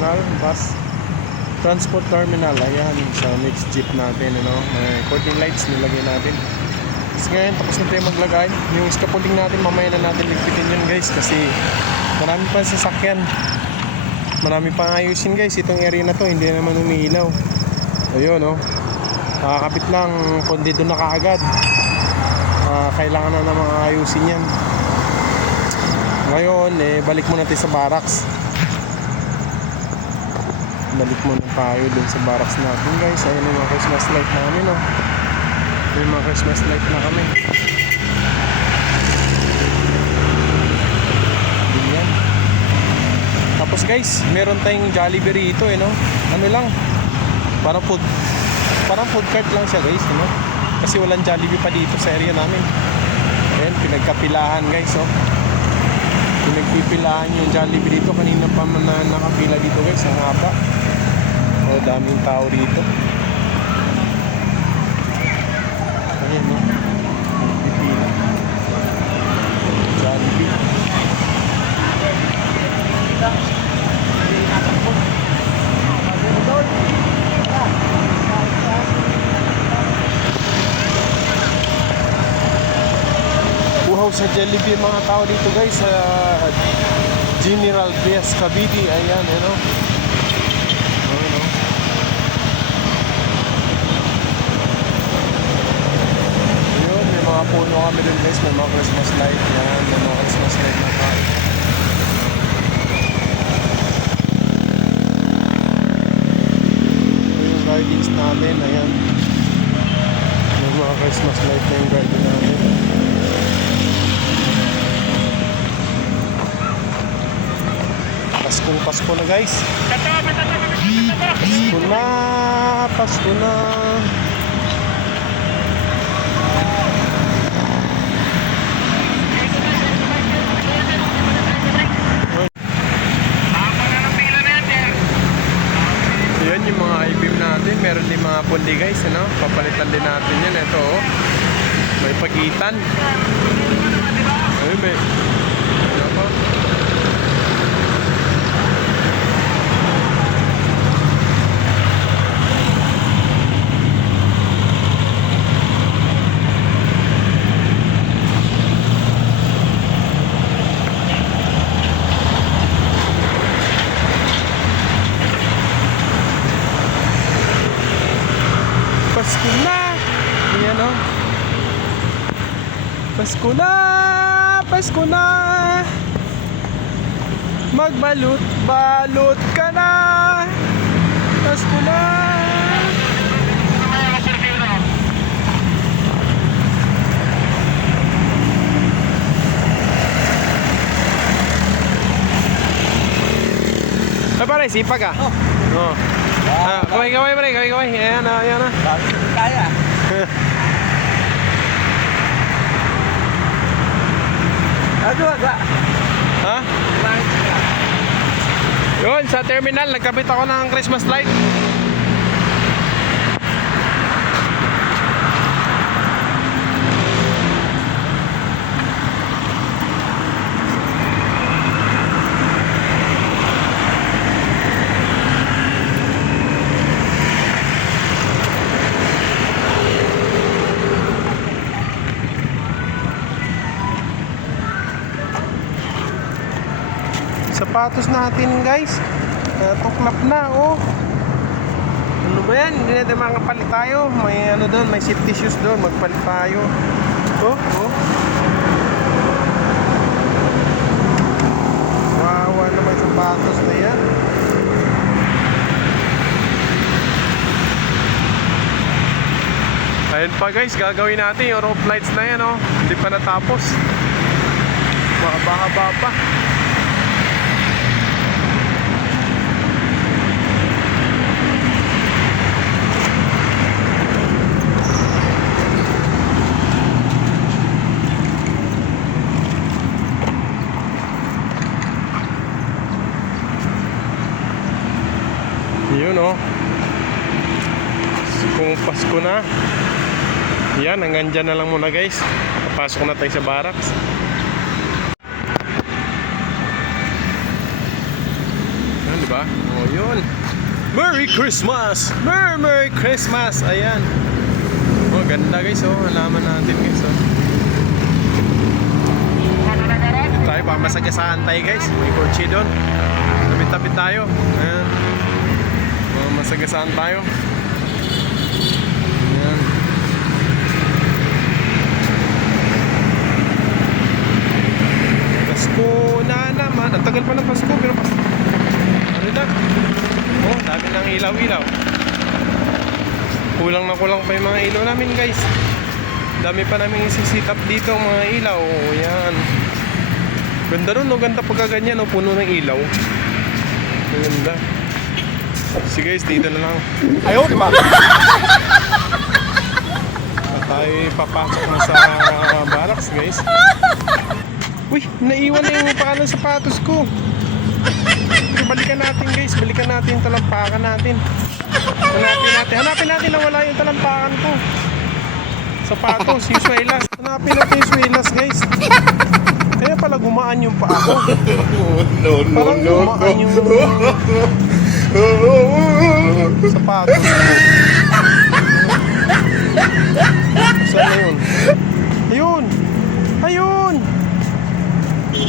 terminal, bus transport terminal. Ayan, sa next jeep natin, ano, may curtain lights nilagay natin. Tapos ngayon, tapos na tayo maglagay. Yung scaffolding natin, mamaya na natin ligpitin yun guys, kasi marami pa sasakyan. Marami pang ayusin guys, itong area na to, hindi naman umiilaw. Ayun, oh. Nakakapit lang, kundi doon na kaagad. Kailangan na mga ayusin yan. Ngayon, balik muna tayo sa barracks. Balik muna tayo dun sa barracks natin guys. Ayun yung mga Christmas light namin, oh. Yung mga Christmas light na kami. Ganyan. Tapos guys, meron tayong Jollibee rito, no? Ano lang, parang food cart lang siya guys, no? Kasi walang Jollibee pa dito sa area namin. Ayan, pinagkapilahan guys, oh. Pinagpipilahan yung Jollibee dito. Kanina pa man na nakapila dito guys, ang haba. Oh, daming tao rito. Ayan, no? Pipila Jollibee. Buhaw sa Jollibee mga tao dito guys, sa General Trias Cavite. Ayan, ano? Ayun, may mga puno kami dun guys, may mga Christmas light. Yan, may mga Christmas light na tayo. Yung gardens namin, ayan. May mga Christmas light na yung garden namin. Pasko na guys. Pasko na. Yan yung mga I-beam natin. Meron din mga pundi guys, ano? Papalitan din natin yan. Ito, oh. May pagitan. Ayun, may. Ano po? Pasko na! Ayan, o. Pasko na! Pasko na! Magbalot-balot ka na! Pasko na! Ay pare, sipag ah! Oh. Kaway pare, kaway. Ayan na, ayan na. Kaya. Agwa. Ha? Yun, sa terminal, nagkabit ako ng Christmas light. Sapatos natin guys, tuklap na, oh. Ano ba yan? Hindi natin makapalit tayo. May ano doon, may safety shoes doon. Magpalit tayo. Oh. Wawa naman sapatos na yan. Ayun pa guys, gagawin natin yung rope lights na yan, oh. Hindi pa natapos. Mahaba-haba pa. Yun, oh. Kung Pasko na. Yan, hanggang dyan na lang muna guys. Papasok na tayo sa barracks. Diba? O, yun. Merry Christmas! Merry Christmas! Ayan. Oh, ganda guys, oh. Halaman natin guys, oh. Dito tayo, baka masagasaan tayo guys. May kotse doon. Tapit-tapit tayo. Ayan. Oh, masagasaan tayo. Ayan. Pasko na naman. Ang tagal pa ng Pasko, pero ano na? Oh, dami ng ilaw-ilaw. Kulang na kulang pa yung mga ilaw namin guys. Dami pa namin isisit up dito mga ilaw. Oh, yan. Ganda ron, no? Ganda pagka ganyan, no? Puno ng ilaw. Ang ganda. Sige guys, dito na lang. Ayaw, di ba? At tayo papasok na sa barracks guys. Uy, naiwan na yung pangalan ng sapatos ko. Balikan natin guys, balikan natin yung talampakan natin. Hanapin natin na wala yung talampakan ko. Sapatos, yung swelas. Hanapin natin yung swelas guys. Kaya pala gumaan yung paa ko. Parang gumaan yung sapatos ko. Saan na yun? Ayun! Ayun!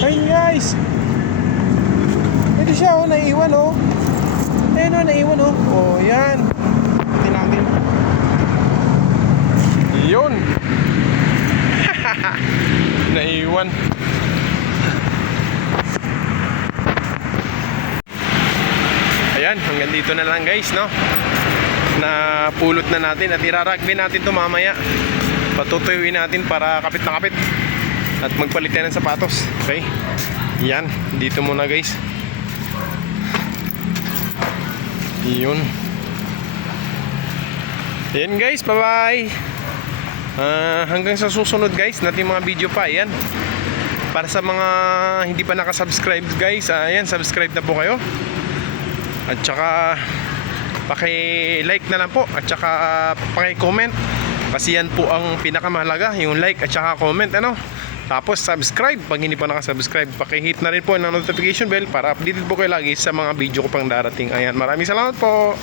Ayun guys! Ito siya, oh, naiwan, oh. Ayun, oh, naiwan, oh. Oh, yan. Tingnan natin. Yun. Naiwan. Ayan, hanggang dito na lang guys, no? Napulot na natin at irarugby natin to mamaya. Patutuyuin natin para kapit na kapit. At magpalit tayo ng sapatos. Okay? Yan, dito muna guys. Yun. Yan guys, bye bye. Hanggang sa susunod guys, natin mga video pa. Yan. Para sa mga hindi pa nakasubscribe guys, ayan, subscribe na po kayo. At saka paki-like na lang po. At saka paki-comment. Kasi yan po ang pinakamahalaga, yung like at saka comment, ano. Tapos subscribe pag hindi pa nakasubscribe. Paki-hit na rin po ng notification bell para updated po kayo lagi sa mga video ko pang darating. Ayan, maraming salamat po.